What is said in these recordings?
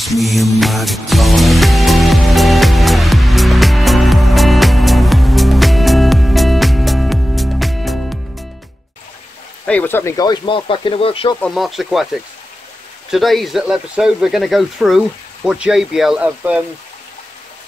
just me and my guitar. Hey, what's happening guys? Mark back in the workshop on Mark's Aquatics. Today's little episode we're going to go through what JBL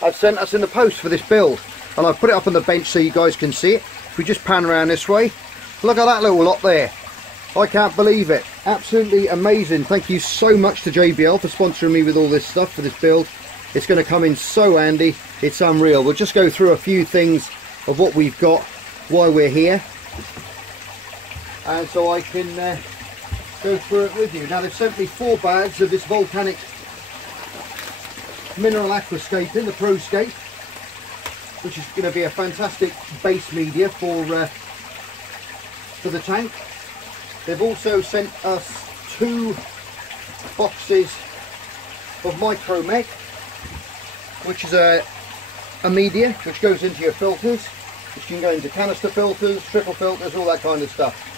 have sent us in the post for this build. And I've put it up on the bench so you guys can see it. If we just pan around this way, look at that little lot there. I can't believe it. Absolutely amazing. Thank you so much to JBL for sponsoring me with all this stuff for this build. It's going to come in so handy. It's unreal. We'll just go through a few things of what we've got while we're here. And so I can go through it with you. Now they've sent me 4 bags of this volcanic mineral aquascaping, the ProScape, which is going to be a fantastic base media for the tank. They've also sent us 2 boxes of Micromec, which is a media which goes into your filters, which can go into canister filters, triple filters, all that kind of stuff.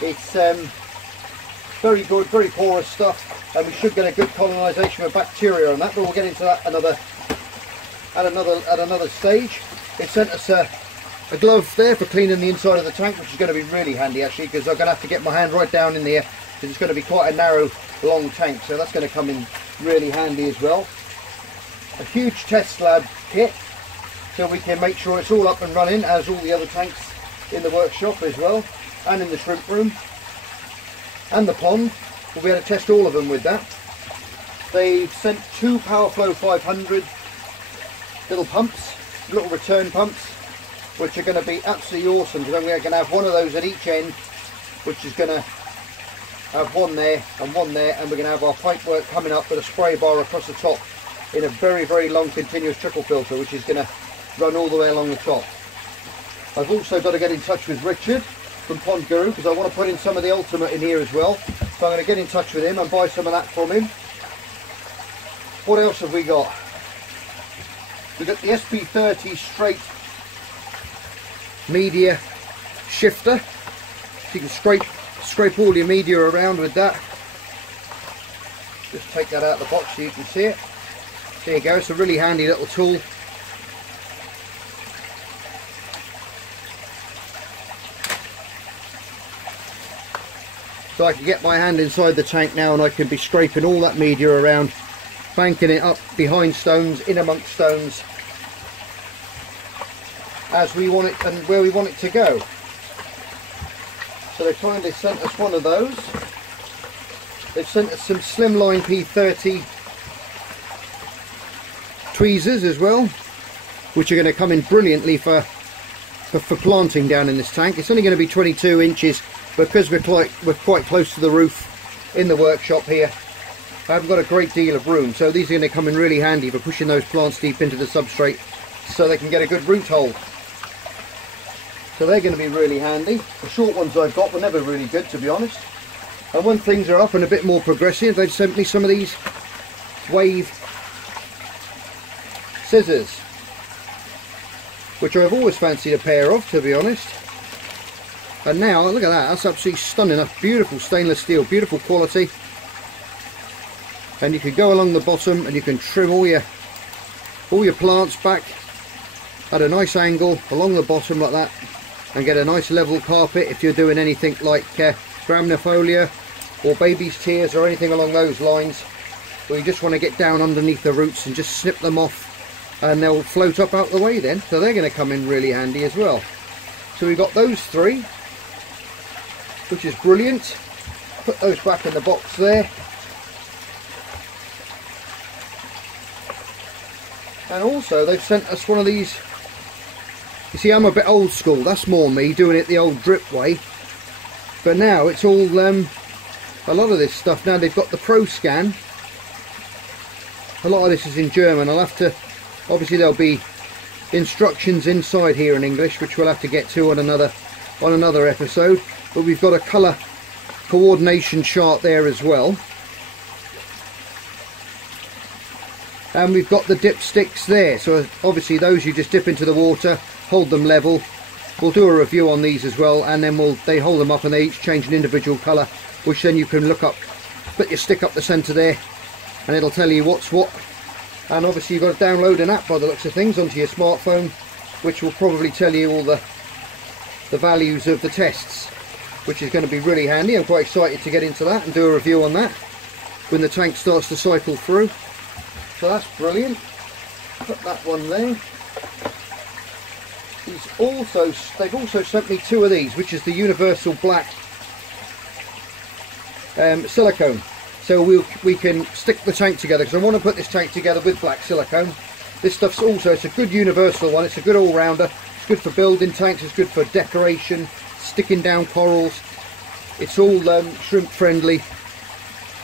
It's very good, very porous stuff, and we should get a good colonisation of bacteria on that, but we'll get into that at another stage. They sent us a glove there for cleaning the inside of the tank, which is going to be really handy actually, because I'm going to have to get my hand right down in there, because it's going to be quite a narrow, long tank, so that's going to come in really handy as well. A huge test lab kit, so we can make sure it's all up and running, as all the other tanks in the workshop as well, and in the shrimp room, and the pond. We'll be able to test all of them with that. They've sent 2 PowerFlow 500 little pumps, little return pumps, which are going to be absolutely awesome, because we're going to have one of those at each end, which is going to have one there, and we're going to have our pipe work coming up with a spray bar across the top in a very, very long continuous trickle filter, which is going to run all the way along the top. I've also got to get in touch with Richard from Pond Guru, because I want to put in some of the ultimate in here as well, so I'm going to get in touch with him and buy some of that from him. What else have we got? We've got the SP30 straight media shifter. You can scrape all your media around with that. Just take that out of the box so you can see it. There you go, it's a really handy little tool. So I can get my hand inside the tank now, and I can be scraping all that media around, banking it up behind stones, in amongst stones, as we want it and where we want it to go. So they kindly sent us one of those. They've sent us some Slimline P30 tweezers as well, which are going to come in brilliantly for planting down in this tank. It's only going to be 22 inches, because we're quite close to the roof in the workshop here. I haven't got a great deal of room, so these are going to come in really handy for pushing those plants deep into the substrate, so they can get a good root hold. So they're going to be really handy. The short ones I've got were never really good, to be honest. And when things are up and a bit more progressive, they've sent me some of these wave scissors, which I've always fancied a pair of, to be honest. And now, look at that, that's absolutely stunning. That's beautiful stainless steel, beautiful quality. And you can go along the bottom and you can trim all your plants back at a nice angle along the bottom like that, and get a nice level carpet if you're doing anything like graminifolia or baby's tears or anything along those lines, where you just want to get down underneath the roots and just snip them off, and they'll float up out the way then. So they're going to come in really handy as well. So we've got those 3, which is brilliant. Put those back in the box there. And also they've sent us one of these. You see, I'm a bit old school, that's more me, doing it the old drip way. But now it's all, a lot of this stuff, now they've got the Pro Scan. A lot of this is in German. I'll have to, obviously there'll be instructions inside here in English, which we'll have to get to on another episode. But we've got a colour coordination chart there as well. And we've got the dipsticks there, so obviously those you just dip into the water, hold them level. We'll do a review on these as well, and then they hold them up and they each change an individual colour, which then you can look up, put your stick up the centre there, and it'll tell you what's what. And obviously you've got to download an app by the looks of things onto your smartphone, which will probably tell you all the values of the tests, which is going to be really handy. I'm quite excited to get into that and do a review on that when the tank starts to cycle through. So that's brilliant. Put that one there. They've also sent me 2 of these, which is the universal black silicone. So we can stick the tank together, because I want to put this tank together with black silicone. This stuff's also, it's a good universal one, it's a good all-rounder. It's good for building tanks, it's good for decoration, sticking down corals. It's all shrimp friendly,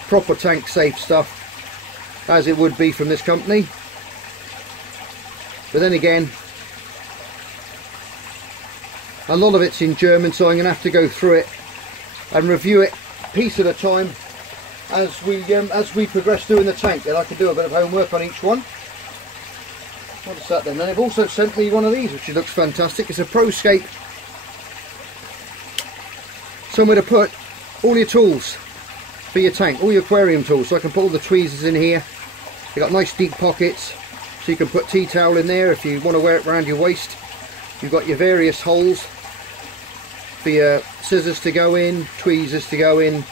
proper tank safe stuff, as it would be from this company. But then again, a lot of it's in German, so I'm going to have to go through it and review it piece at a time as we progress doing the tank. And I can do a bit of homework on each one. What's that then? And they've also sent me one of these, which looks fantastic. It's a ProScape, somewhere to put all your tools for your tank, all your aquarium tools. So I can put all the tweezers in here. You've got nice deep pockets, so you can put tea towel in there if you want to wear it around your waist. You've got your various holes for your scissors to go in, tweezers to go in,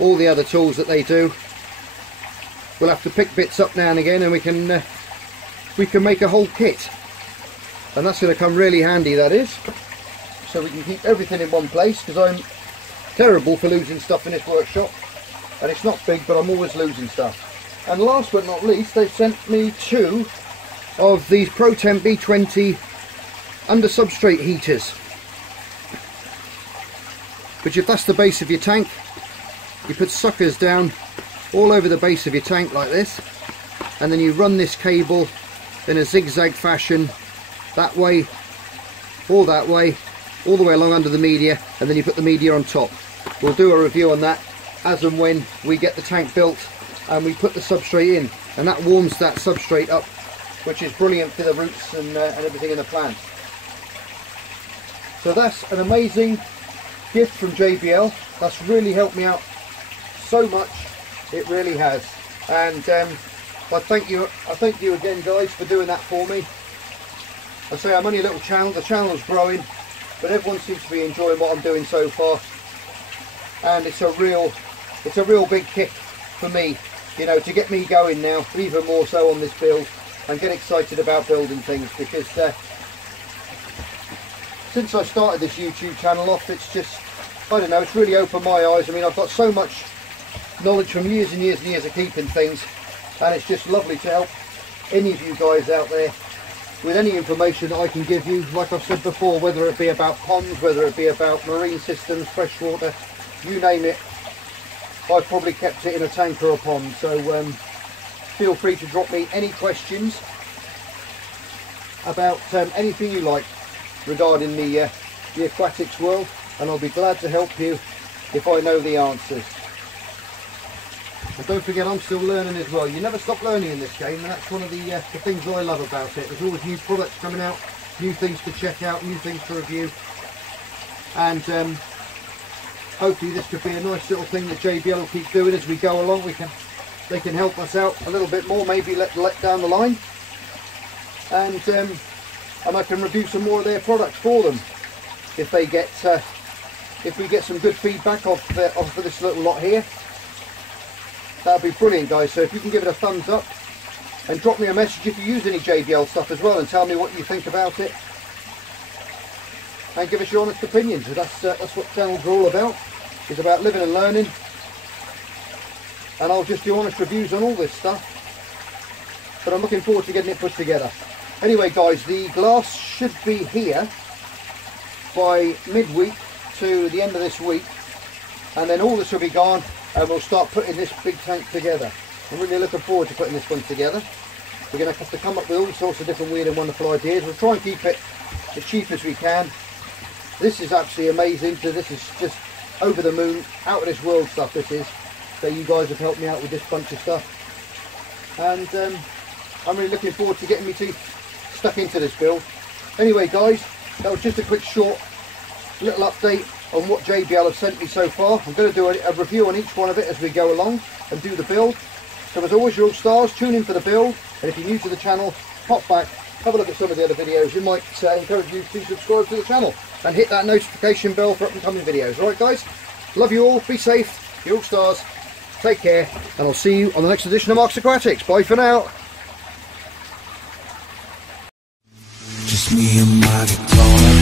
all the other tools that they do. We'll have to pick bits up now and again, and we can make a whole kit, and that's going to come really handy, that is. So we can keep everything in one place, because I'm terrible for losing stuff in this workshop, and it's not big, but I'm always losing stuff. And last but not least, they've sent me 2 of these ProTemp B20 under substrate heaters, which, if that's the base of your tank, you put suckers down all over the base of your tank like this, and then you run this cable in a zigzag fashion, that way or that way, all the way along under the media, and then you put the media on top. We'll do a review on that as and when we get the tank built and we put the substrate in, and that warms that substrate up, which is brilliant for the roots and everything in the plant. So that's an amazing gift from JBL. That's really helped me out so much, it really has. And I thank you again, guys, for doing that for me. I say I'm only a little channel, the channel is growing, but everyone seems to be enjoying what I'm doing so far, and it's a real big kick for me, you know, to get me going now, even more so on this build, and get excited about building things, because since I started this YouTube channel off, it's just, I don't know, it's really opened my eyes. I mean, I've got so much knowledge from years and years and years of keeping things, and it's just lovely to help any of you guys out there with any information that I can give you. Like I've said before, whether it be about ponds, whether it be about marine systems, freshwater, you name it, I've probably kept it in a tank or a pond. So feel free to drop me any questions about anything you like regarding the aquatics world, and I'll be glad to help you if I know the answers. And don't forget, I'm still learning as well. You never stop learning in this game, and that's one of the things I love about it. There's always new products coming out, new things to check out, new things to review, and hopefully this could be a nice little thing that JBL will keep doing as we go along. They can help us out a little bit more, maybe let down the line, and I can review some more of their products for them if they get if we get some good feedback off this little lot here. That'd be brilliant, guys. So if you can give it a thumbs up and drop me a message if you use any JBL stuff as well, and tell me what you think about it, and give us your honest opinions. That's what channels are all about. It's about living and learning, and I'll just do honest reviews on all this stuff, but I'm looking forward to getting it put together. Anyway, guys, the glass should be here by midweek to the end of this week, and then all this will be gone, and we'll start putting this big tank together. I'm really looking forward to putting this one together. We're going to have to come up with all sorts of different weird and wonderful ideas. We'll try and keep it as cheap as we can. This is absolutely amazing, so this is just over the moon, out of this world stuff this is. So you guys have helped me out with this bunch of stuff, and I'm really looking forward to getting my teeth stuck into this build. Anyway, guys, that was just a quick short little update on what JBL have sent me so far. I'm going to do a review on each one of it as we go along and do the build. So as always, you're all stars, tune in for the build, and if you're new to the channel, pop back, have a look at some of the other videos. We might encourage you to subscribe to the channel and hit that notification bell for up and coming videos. Alright guys, love you all, be safe, you're all stars, take care, and I'll see you on the next edition of Mark's Aquatics. Bye for now. Just me and my guitar.